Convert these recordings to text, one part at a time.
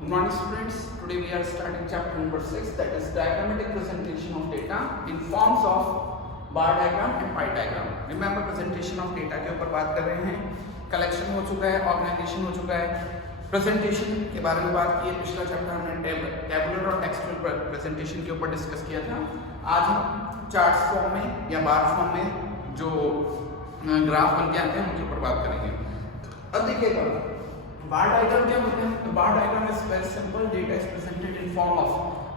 Good morning students. Today we are starting chapter number 6, that is diagrammatic presentation of data in forms of bar diagram and pie diagram. Remember presentation of data के ऊपर बात कर रहे हैं. Collection हो चुका है, organisation हो चुका है, प्रेजेंटेशन के बारे में बात की है. पिछला चैप्टर हमने टेबुलर और टेक्सचुअल प्रेजेंटेशन के ऊपर डिस्कस किया था. आज हम चार्ट्स फॉर्म में या बार फॉर्म में जो ग्राफ बन के आते हैं उनके ऊपर बात करेंगे. अब देखिएगा बार डायग्राम क्या होते हैं. तो bar diagram is very simple. Data is presented in form of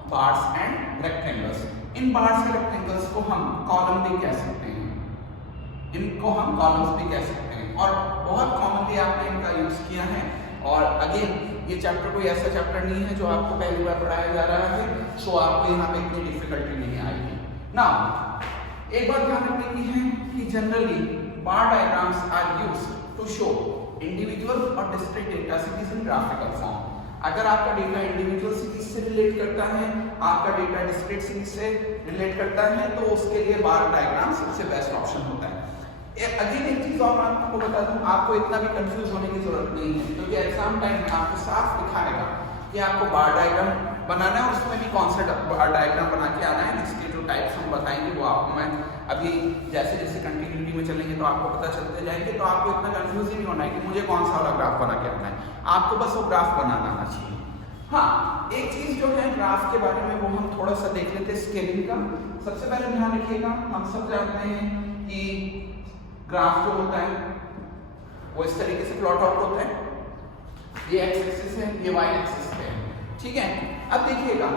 bars and rectangles. इन बार्स एंड रेक्टेंगल्स को हम कॉलम भी कह सकते हैं, इनको हम कॉलम्स भी कह सकते हैं, और बहुत कॉमनली आपने इनका यूज किया है. और अगेन ये चैप्टर कोई ऐसा चैप्टर नहीं है जो आपको पहली बार पढ़ाया जा रहा है, सो आपको यहाँ पे इतनी डिफिकल्टी नहीं आएगी. नाउ एक बात ध्यान रखने की है कि generally bar diagrams are used to show individual और discrete data series in graphical form. अगर आपका डेटा इंडिविजुअल सीरीज से रिलेट करता है, आपका डेटा डिस्क्रीट सीरीज से रिलेट करता है, तो उसके लिए बार डायग्राम सबसे बेस्ट ऑप्शन होता है. अगेन एक चीज और मैं आपको बता दूं, आपको इतना भी कंफ्यूज होने की जरूरत नहीं है, क्योंकि एग्जाम टाइम में आपको साफ दिखाएगा कि आपको बार डायग्राम बनाना है, उसमें भी कौन सा बार डायग्राम बना के आना है. इसके जो टाइप्स हम बताएंगे वो आपको मैं अभी जैसे जैसे कंटिन्यूटी में चलेंगे तो आपको पता चलते जाएंगे. तो आपको इतना कंफ्यूज ही नहीं होना है कि मुझे कौन सा वाला ग्राफ बना के आना है. आपको बस वो ग्राफ बनाना आना चाहिए. हाँ, एक चीज जो है ग्राफ के बारे में वो हम थोड़ा सा देख लेते हैं, स्केलिंग का. सबसे पहले ध्यान रखिएगा, हम सब जानते हैं कि ग्राफ जो होता है वो इस तरीके से प्लॉट आउट होता है. ये एक्स एक्सिस है, ये वाई एक्सिस है, ठीक है. अब देखिएगा,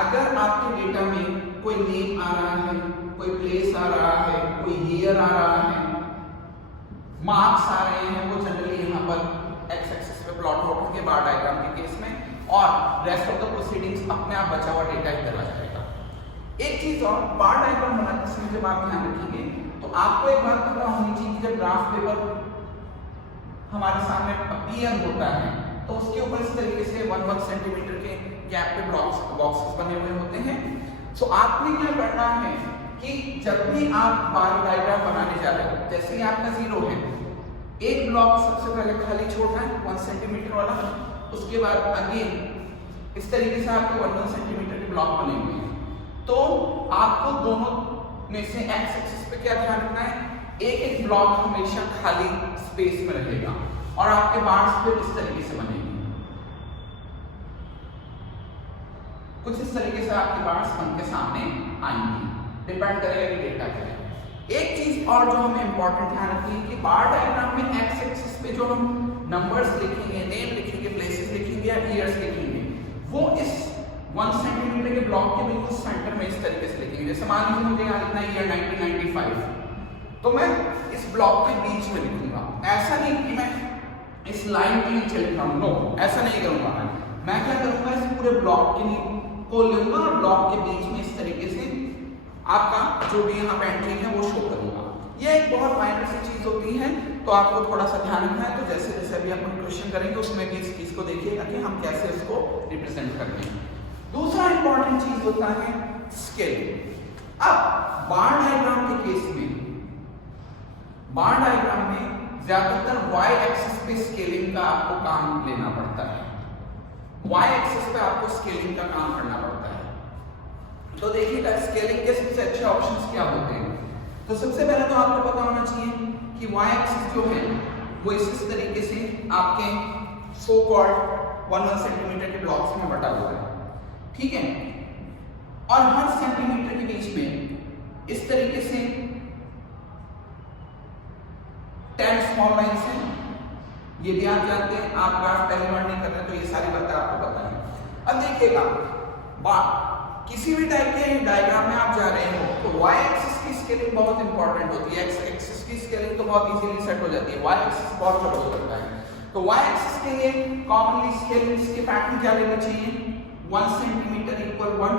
अगर आपके डेटा में कोई नेम आ रहा है, कोई प्लेस आ रहा है, कोई ईयर आ रहा है, मार्क्स आ रहे हैं, वो जनरली यहाँ पर एक्स एक्सिस पे प्लॉट आउट होंगे बार डायग्राम के केस में, और रेस्ट ऑफ द प्रोसीडिंग्स अपने आप बचा हुआ डेटा इधर आ जाएगा. एक चीज और, बार डायग्राम बनाते समय जब आप ध्यान रखेंगे तो आपको एक बात पता होनी चाहिए कि जब ग्राफ पेपर हमारे सामने अपीयर होता है तो उसके ऊपर इस तरीके से 1-1 सेंटीमीटर के गैप पे बॉक्सेस बने हुए होते हैं. सो आपने क्या करना है कि जब भी आप बार डायग्राम बनाने जा रहे हो, जैसे ही आपका 0 है, एक ब्लॉक सबसे पहले खाली छोड़ना है 1 सेंटीमीटर वाला. उसके बाद अगेन इस तरीके से आपके 1-1 सेंटीमीटर के ब्लॉक बने हुए हैं. तो आपको दोनों में से एक्स एक्सिस पे क्या ध्यान रखना है, एक एक ब्लॉक हमेशा खाली स्पेस में रहेगा और आपके बार्स फिर इस तरीके से बनेंगे. कुछ इस तरीके से आपके बार्स बन के सामने आएंगे, डिपेंड करेगा कि डेटा क्या है. एक चीज और जो हमें इंपॉर्टेंट ध्यान रखनी है कि बार डायग्राम में एक्स एक्सिस पे जो हम नंबर्स लिखेंगे, नेम लिखेंगे, प्लेसेस लिखेंगे या ईयर्स लिखेंगे, वो इस 1 सेंटीमीटर के ब्लॉक के बिल्कुल सेंटर में इस तरीके से लिखेंगे. जैसे मान लीजिए मुझे यहाँ लिखना है ईयर 1995, तो मैं इस ब्लॉक के बीच में लिखूंगा. ऐसा नहीं कि मैं इस लाइन के नीचे लिख रहा हूँ, नो, ऐसा नहीं करूंगा. मैं क्या करूंगा, इस पूरे ब्लॉक को लूंगा और ब्लॉक के बीच में इस तरीके से आपका जो भी यहाँ पे एंट्री है वो शो करूंगा. ये एक बहुत माइनर सी चीज होती है, तो आपको थोड़ा सा ध्यान रखना है. तो जैसे जैसे अभी अपन क्वेश्चन करेंगे उसमें भी इस चीज को देखिएगा कि हम कैसे इसको रिप्रेजेंट करते हैं. दूसरा इंपॉर्टेंट चीज होता है स्केलिंग. अब बार डायग्राम के केस में, बार डायग्राम में ज्यादातर वाई एक्सिस पे स्केलिंग का आपको काम लेना पड़ता है. वाई एक्सिस पे आपको स्केलिंग का काम करना पड़ता है. तो देखिएगा स्केलिंग के सबसे अच्छे ऑप्शंस क्या होते हैं. तो सबसे पहले तो आपको पता होना चाहिए कि वाई एक्सिस जो है वो इस तरीके से आपके सो कॉल्ड 1-1 सेंटीमीटर के ब्लॉक्स में बटा हुआ है, ठीक है. और हर सेंटीमीटर के बीच में इस तरीके से 10 स्मॉल लाइंस हैं. ये भी आप जानते हैं, आप ग्राफ पहली बार नहीं कर रहे तो ये सारी बातें आपको पता है. अब देखिएगा, किसी भी टाइप के डायग्राम में आप जा रहे हो तो वाई एक्सिस की स्केलिंग बहुत इंपॉर्टेंट होती है. एक्स एक्सिस की स्केलिंग तो बहुत इजीली सेट हो जाती है, वाई एक्सिस बहुत बड़ा हो सकता है. तो वाई एक्सिस के लिए कॉमनली स्केलिंग के पैटर्न क्या लेना चाहिए, 1 सेंटीमीटर इक्वल 1,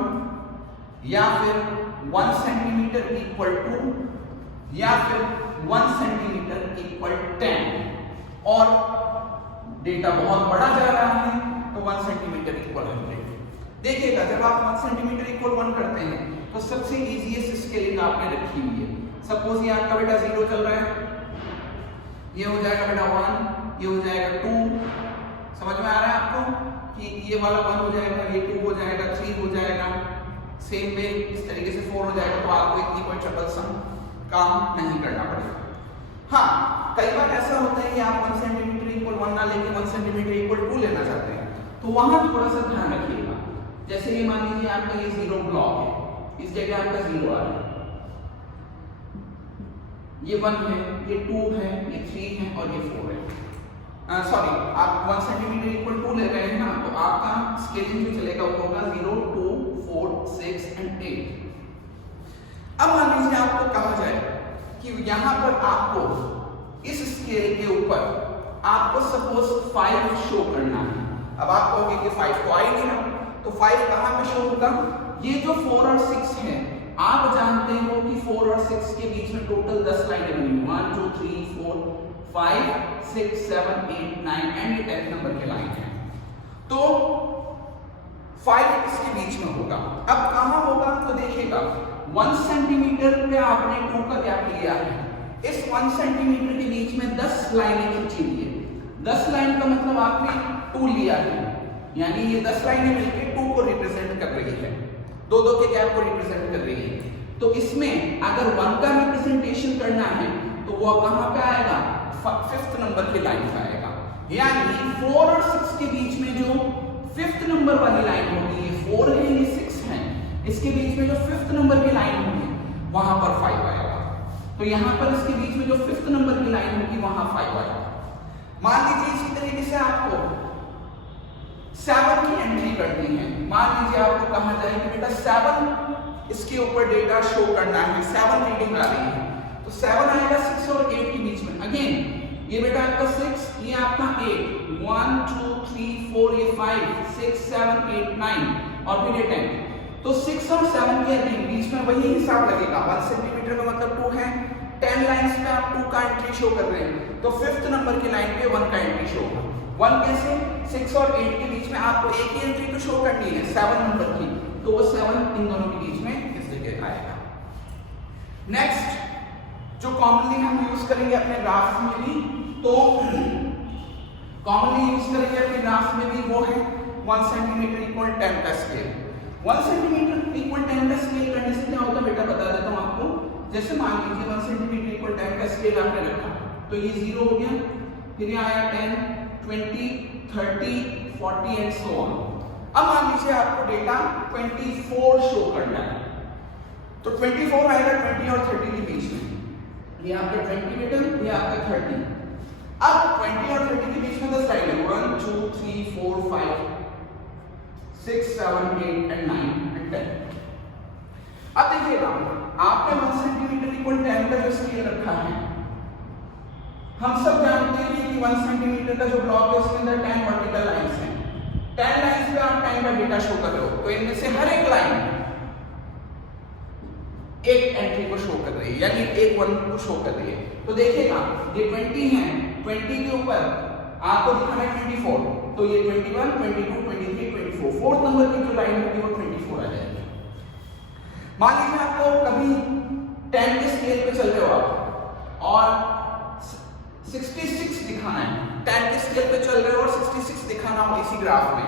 या फिर 1 सेंटीमीटर इक्वल 2, या फिर 1 सेंटीमीटर इक्वल 10. और डेटा बहुत बड़ा जा रहा है तो 1 सेंटीमीटर इक्वल 100. देखिएगा, जब आप 1 सेंटीमीटर इक्वल 1 करते हैं तो सबसे इजीएस्ट स्केलिंग आपने रखी हुई है. सपोज ये आपका बेटा 0 चल रहा है, ये हो जाएगा बेटा 1, ये हो जाएगा 2. समझ में आ रहा है आपको कि ये वाला 1 हो जाएगा, ये 2 हो जाएगा, 3 हो जाएगा, सेम वे इस तरीके से 4 हो जाएगा। तो आपको इतनी कोई ट्रबल सम काम नहीं करना पड़ेगा। हाँ, कई बार ऐसा होता है कि आप 1 सेंटीमीटर इक्वल 1 ना लेके 1 सेंटीमीटर इक्वल 2 लेना चाहते हैं, तो वहां थोड़ा सा ध्यान रखिएगा। जैसे ये मान लीजिए आपका ये 0 ब्लॉक है, इस जगह आपका 0 आ रहा है, ये 1 है, ये 2 है, ये 3 है और ये 4 है। सॉरी, आप 1 सेंटीमीटर इक्वल 2 ले रहे हैं ना, तो आपका स्केलिंग जो चलेगा वो होगा 0, 2, 4, 6 एंड 8। अब मान लीजिए आपको कहा जाए कि यहां पर आपको इस स्केल के ऊपर आपको सपोज 5 शो करना है। अब आप कहोगे कि 5 तो आ ही नहीं रहा, तो 5 कहां पे शो होगा? ये जो 4 और 6 है, आप जानते हो कि 4 और 6 के बीच में टोटल 10 लाइनें बनी, 1 2 3 4 5 6 7 8 9 एंड 10 नंबर के लाइन है। तो 5 इसके बीच में होगा। अब कहां होगा? तो देखिएगा 1 सेंटीमीटर पे आपने 2 का गैप लिया है, इस 1 सेंटीमीटर के बीच में 10 लाइनें खींची हुई है। 10 लाइन का मतलब आपने 2 लिया है, यानी ये 10 लाइनें मिलकर 2 को रिप्रेजेंट कर रही है, 2 के गैप को रिप्रेजेंट कर रही है। तो इसमें अगर 1 का रिप्रेजेंटेशन करना है तो वो कहां पे आएगा? 5th नंबर की लाइन पे आएगा। यानी 4 और 6 के बीच में जो 5th नंबर वाली लाइन होगी, ये 4 है, ये 6 है, इसके बीच में जो 5th नंबर की लाइन होगी वहां पर 5 आएगा। तो यहां पर इसके बीच में जो 5th नंबर की लाइन होगी वहां 5 आएगा। मान लीजिए इसी तरीके से आपको 7 की एंट्री करनी है। मान लीजिए आपको कहा जाए कि बेटा 7 इसके ऊपर डेटा शो करना है, 7 रीडिंग आ रही है, तो 7 आएगा 6 और 8 के बीच में। अगेन ये बेटा आपका 6, ये आपका 8, 1 2 3 4, ये 5 6 7 8 9 और फिर ये 10। तो 6 और 7 के बीच में वही हिसाब लगेगा। 1 सेंटीमीटर का मतलब 2 है, 10 लाइंस पे आप 2 का एंट्री शो कर रहे हैं, तो 5th नंबर की लाइन पे 1 का एंट्री शो होगा। 1 कैसे? 6 और 8 के बीच में आपको एक ही एंट्री तो शो करनी है 7 नंबर की, तो वो 7 इन दोनों के बीच में इस जगह आएगा। नेक्स्ट जो कॉमनली हम यूज करेंगे अपने ग्राफ में भी, तो कॉमनली यूज करेंगे अपने ग्राफ में भी, वो है 1 सेंटीमीटर इक्वल 10 का स्केल। 1 सेंटीमीटर इक्वल 10 का स्केल करने से क्या होता है बेटा बता देता हूं आपको। जैसे मान लीजिए 1 सेंटीमीटर इक्वल 10 का स्केल आपने रखा, तो ये 0 हो गया, फिर ये आया 10 20 30 40 एंड सो ऑन। अब मान लीजिए आपको डेटा 24 शो करना है, तो 24 आएगा 20 और 30 के बीच में, ये आपका 20 बेटा, ये आपका 30। अब 20 और 30 के बीच में 10 लाइन है, 1 2 3 4 5 6 7 8 एंड 9 एंड 10। अब देखिएगा आपने 1 सेंटीमीटर इक्वल 10 का जो स्केल रखा है, हम सब जानते हैं कि 1 सेंटीमीटर का जो ब्लॉक है उसके अंदर 10 वर्टिकल लाइंस हैं। 10 लाइंस पे आप 10 का डेटा शो कर रहे हो, तो इनमें से हर एक लाइन एक एंट्री को शो कर रही है, यानी एक 1 को शो कर रही है। तो देखिएगा ये 20 है, 20 के ऊपर आपको दिखाना है 24, तो ये 21 22 23 24, 4th नंबर की जो लाइन होगी वो 24 आ जाएगी। मान लीजिए आपको कभी 10 के स्केल पे चल रहे हो आप और 66 दिखाना है, 10 के स्केल पे चल रहे हो और 66 दिखाना हो इसी ग्राफ में,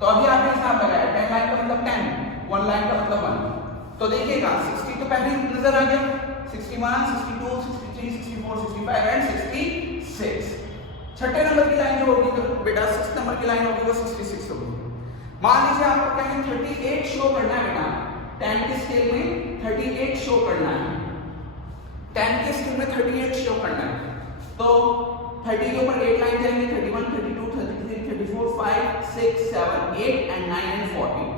तो अभी आपने हिसाब लगाया 10 लाइन का मतलब 10, 1 लाइन का मतलब 1, तो देखिएगा 60 तो पहले नजर आ गया, 61 62 63 64 65 एंड 66। छठे नंबर की लाइन जो होगी तो बेटा 6th नंबर की लाइन होगी वो 66 होगी। मान लीजिए आपको कहें 38 शो करना है बेटा, 10 के स्केल में 38 शो करना है, 10 के स्केल में 38 शो करना है, तो 30 के ऊपर 8 लाइन जाएंगे, 31 32 33 34 5 6 7 8 एंड 9 एंड 40,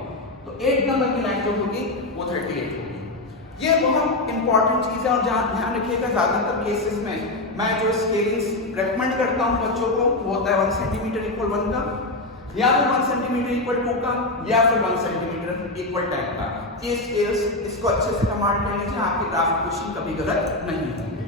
तो 8 नंबर की लाइन जो होगी वो 38 होगी। ये बहुत इंपॉर्टेंट चीज है और ध्यान रखिएगा ज्यादातर केसेस में मैं जो स्केलिंग रेकमेंड करता हूं बच्चों को वो होता है 1 सेंटीमीटर इक्वल 1 का, या फिर 1 सेंटीमीटर इक्वल 2 का, या फिर 1 सेंटीमीटर इक्वल 10 का। ये स्केल्स इसको अच्छे से कमांड कर लीजिए, आपके ग्राफ क्वेश्चन कभी गलत नहीं होंगे।